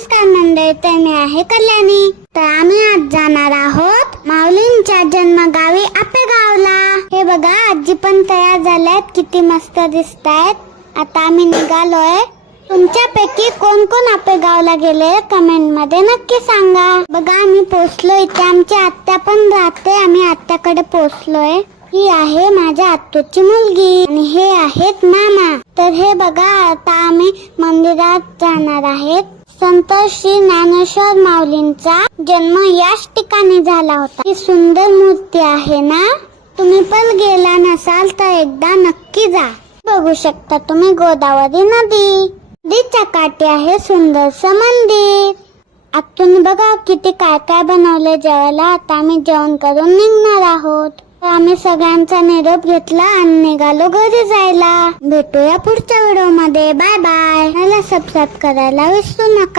नमस्कार मंडळी, तर मी आहे कल्याणी. तर आम्ही आज जाणार आहोत माऊलींच्या जन्मगावी आपेगावला. हे बघा, आजी पण तयार झाल्यात, किती मस्त दिसतायत. आता आम्ही निघालोय. तुमच्यापैकी कोण कोण आपेगावला गेले कमेंट मध्ये नक्की सांगा. बघा, आम्ही पोहोचलो. इथे आमची आत्या पण राहते. आम्ही आत्याकडे पोहोचलोय. ही आहे माझ्या आत्तूची मुलगी आणि हे आहेत मामा. तर हे बघा, आता आम्ही मंदिरात जाणार आहेत. संत श्री ज्ञानेश्वर माऊलींचा जन्म याच ठिकाणी झाला होता. ही सुंदर मूर्ती आहे ना. तुम्ही पण गेला नसाल तर एकदा नक्की जा. बघू शकता तुम्ही गोदावरी नदीच्या काठी आहे सुंदरसं मंदिर. आतून बघा किती काय काय बनवले जेवायला. आता आम्ही जेवण करून निघणार आहोत. आम्ही सगळ्यांचा निरोप घेतला आणि निघालो घरी जायला. भेटूया पुढच्या व्हिडिओ मध्ये. Bye bye. मला सबस्क्राईब करायला विसरू नका.